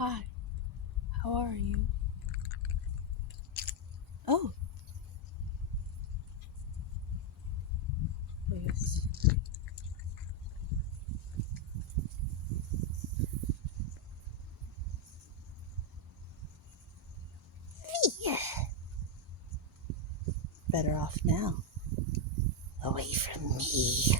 Hi, how are you? Oh, yes. Yeah. Better off now. Away from me.